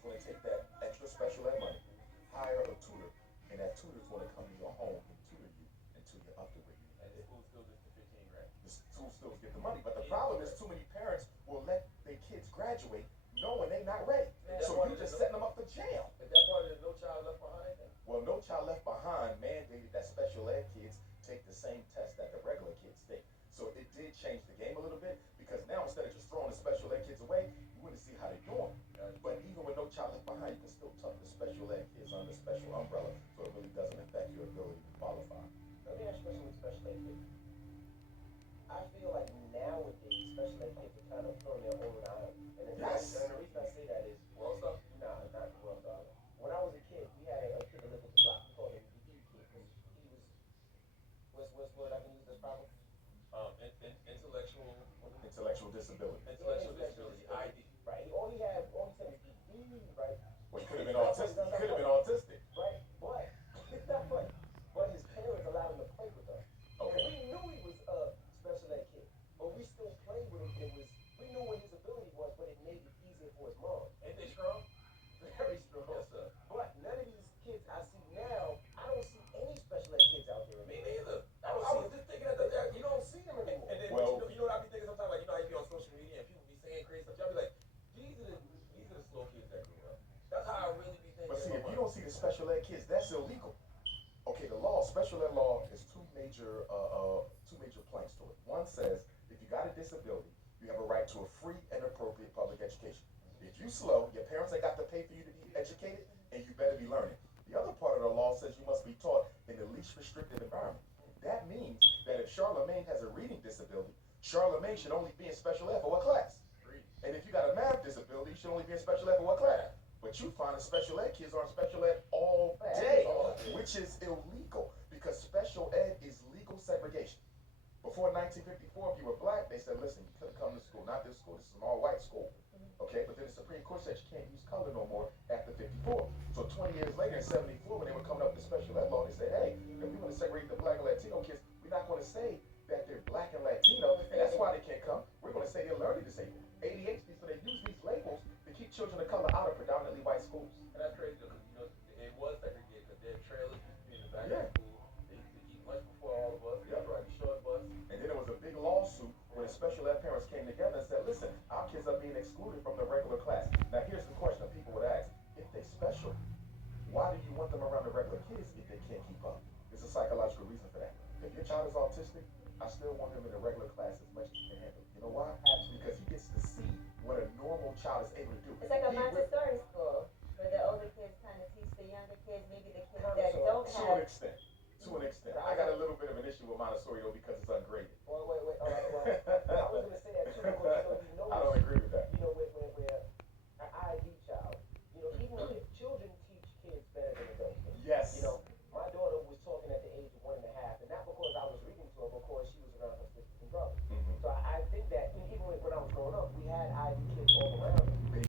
is going to take that extra special ed money, hire a tutor, and that tutor is going to come to your home and tutor you until you're up to where you need to And the be. school still gets the 15 grand. The school still get the money, but the Even problem for is it. too many parents will let their kids graduate knowing they're not ready. Is that So part you of the just no? setting them up for jail. Is that part of the No Child Left Behind thing? Well, No Child Left Behind mandated that special ed kids take the same test that the regular kids take. So it did change the game a little bit because now instead of just throwing the special ed kids away, you want to see how they're doing. Gotcha. But even with No Child Left Behind, you can still tuck the special ed kids under special umbrella, so it really doesn't affect your ability to qualify. Let me ask you a question with special ed kids. I feel like nowadays special ed kids are kind of throwing their own around, Yes. and the reason I say that is, World stuff? nah, not well, when I was a kid, we had a kid that lived up the block. We called him the E kid because he was what's word I can use this problem? Intellectual, Intellectual disability. Yeah, intellectual intellectual disability, disability. ID. Right. All he said was right. Well, he could have been Not funny, autistic. He not could have funny. been autistic. Right? But it's not funny. But his parents allowed him to play with us. And Okay. we knew he was a special ed kid. But we still played with him and we knew what his ability was, but it made it easier for his mom. Ain't they strong? Very strong. Yes, sir. But none of these kids I see now, I don't see any special ed kids out there Me anymore. neither. I don't I see was them. just thinking that the other You day. don't see them anymore. And then, but Well, you know what I be thinking sometimes? Like, you know how you be on social media and people be saying crazy stuff? Y'all be like, these are the slow kids that grew up. That's how I really be but thinking in see, my if you mind. don't see the special ed kids, that's illegal. Okay, the law, special ed law, is two major planks to it. One says if you got a disability, you have a right to a free and appropriate public education. If you slow, your parents ain't got to pay for you to be educated, and you better be learning. The other part of the law says you must be taught in the least restrictive environment. That means that if Charlemagne has a reading disability, Charlemagne should only be in special ed for what class? Read. And if you got a math disability, you should only be in special ed for what class? Math. But you find that special ed kids are in special ed all Man, day, All day. which is illegal because special ed is legal segregation. Before 1954, if you were black, they said, listen, you couldn't come to school. Not this school. This is an all-white school. Okay, but then the Supreme Court said you can't use color no more after 54. So 20 years later, in 74, when they were coming up with the special ed law, they said, hey, if we want to segregate the black and Latino kids, we're not going to say that they're black and Latino, and that's why they can't come. We're going to say they're learning disabled, ADHD. So they use these labels to keep children of color out of predominantly white schools. And that's crazy because, you know, it was segregated because their trailers used to be in the back of Yeah. the school. They used to eat lunch before all of us. They used Yep. to ride the short bus. And then there was a big lawsuit where the special ed parents came together and said, listen, our kids are being excluded from the regular class. Now, here's the question that people would ask. If they're special, why do you want them around the regular kids if they can't keep up? There's a psychological reason for that. If your child is autistic, I still want him in a regular class as much as he can handle. You know why? Because he gets to see what a normal child is able to do. It's like a He will- Montessori school where the older kids kind of teach the younger kids, maybe the kids Kind of that so. don't To an have. extent. To an extent. I got a little bit of an issue with Montessori though because it's ungraded. Wait.